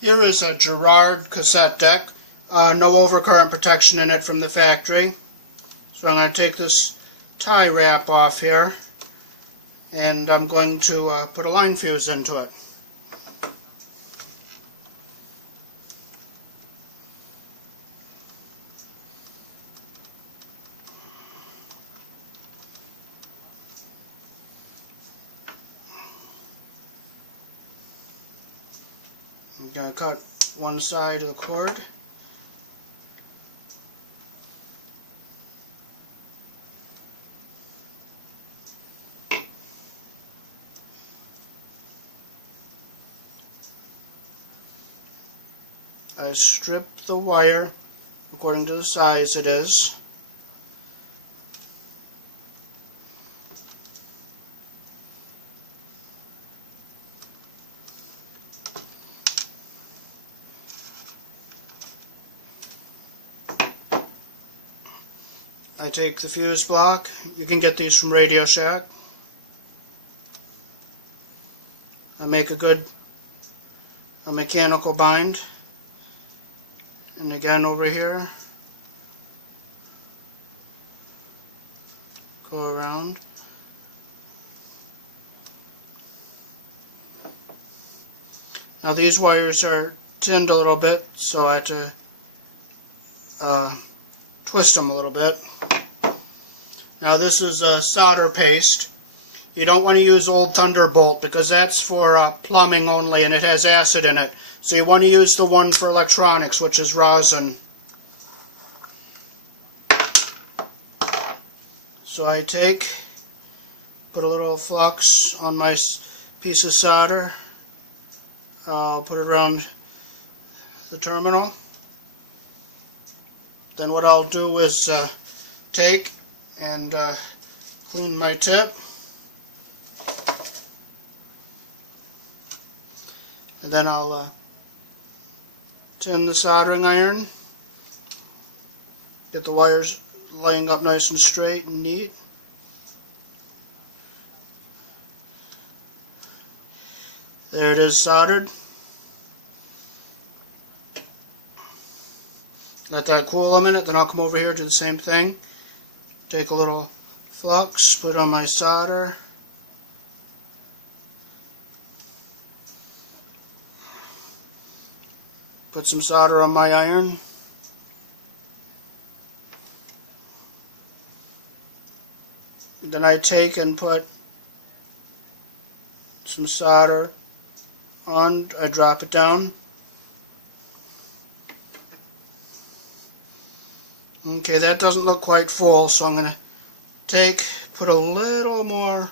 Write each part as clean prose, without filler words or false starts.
Here is a Gurrard cassette deck. No overcurrent protection in it from the factory. So I'm going to take this tie wrap off here, and I'm going to put a line fuse into it. I'm going to cut one side of the cord. I strip the wire according to the size it is. I take the fuse block. You can get these from Radio Shack. I make a mechanical bind. And again over here, go around. Now these wires are tinned a little bit, so I have to twist them a little bit. Now this is solder paste. You don't want to use old Thunderbolt because that's for plumbing only and it has acid in it. So you want to use the one for electronics, which is rosin. So I put a little flux on my piece of solder. I'll put it around the terminal. Then what I'll do is take and clean my tip. And then I'll tin the soldering iron. Get the wires laying up nice and straight and neat. There it is soldered. Let that cool a minute, then I'll come over here, do the same thing. Take a little flux, put it on my solder. Put some solder on my iron. Then I take and put some solder on. I drop it down. Okay, that doesn't look quite full, so I'm going to put a little more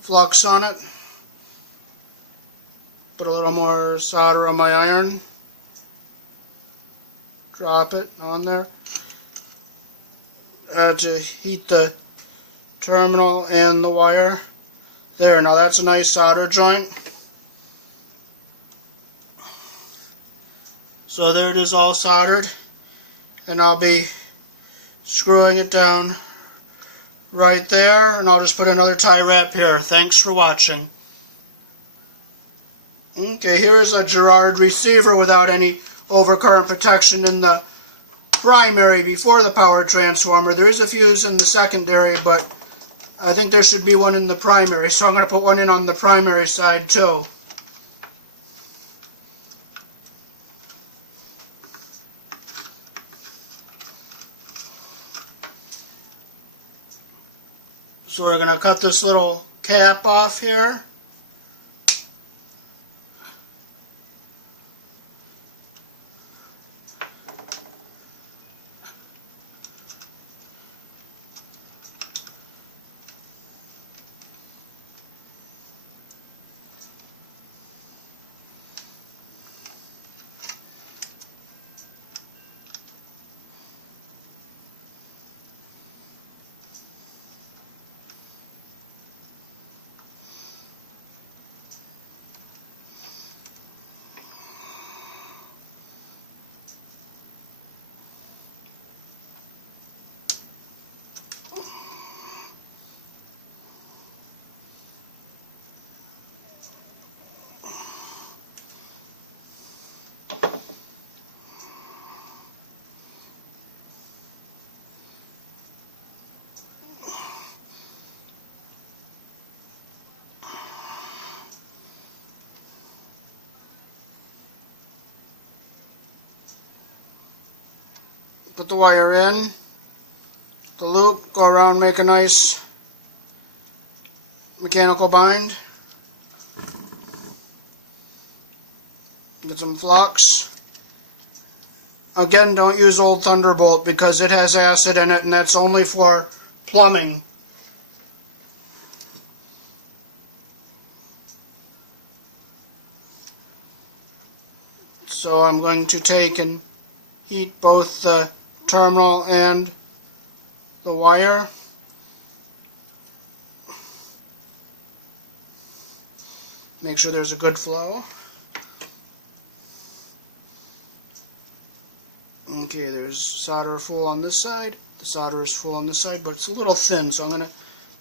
flux on it. Put a little more solder on my iron. Drop it on there. To heat the terminal and the wire. There, now that's a nice solder joint. So there it is, all soldered. And I'll be screwing it down right there. And I'll just put another tie wrap here. Thanks for watching. Okay, here is a Gurrard receiver without any overcurrent protection in the primary before the power transformer. There is a fuse in the secondary, but I think there should be one in the primary, so I'm going to put one in on the primary side too. So we're going to cut this little cap off here. Put the wire in, the loop, go around, make a nice mechanical bind. Get some flux. Again, don't use old Thunderbolt because it has acid in it and that's only for plumbing. So I'm going to take and heat both the terminal and the wire. Make sure there's a good flow. Okay, there's solder full on this side. The solder is full on this side, but it's a little thin, so I'm going to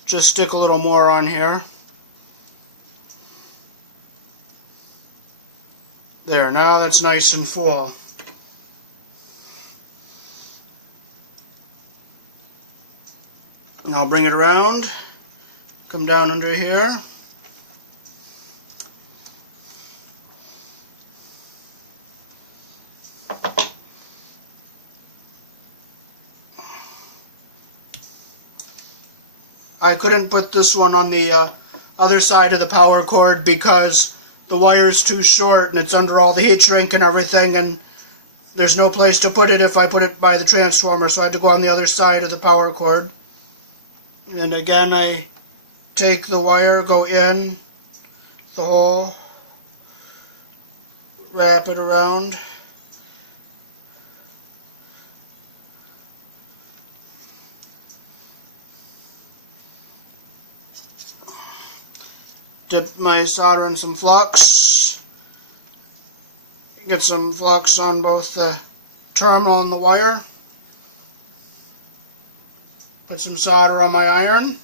just stick a little more on here. There, now that's nice and full. And I'll bring it around, come down under here. I couldn't put this one on the other side of the power cord because the wire's too short and it's under all the heat shrink and everything, and there's no place to put it if I put it by the transformer, so I had to go on the other side of the power cord. And again, I take the wire, go in the hole, wrap it around. Dip my solder in some flux. Get some flux on both the terminal and the wire. Put some solder on my iron.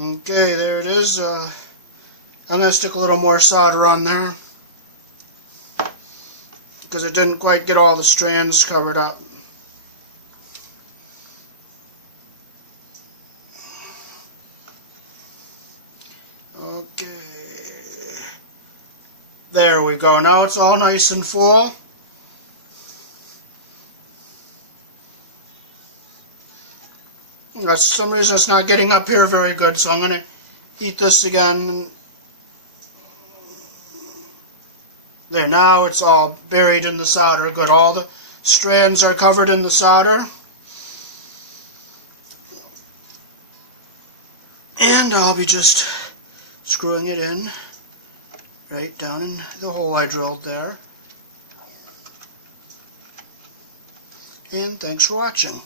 Okay, there it is. I'm going to stick a little more solder on there because it didn't quite get all the strands covered up. Okay. There we go. Now it's all nice and full. For some reason it's not getting up here very good, so I'm going to heat this again. There, now it's all buried in the solder. Good. All the strands are covered in the solder. And I'll be just screwing it in right down in the hole I drilled there. And thanks for watching.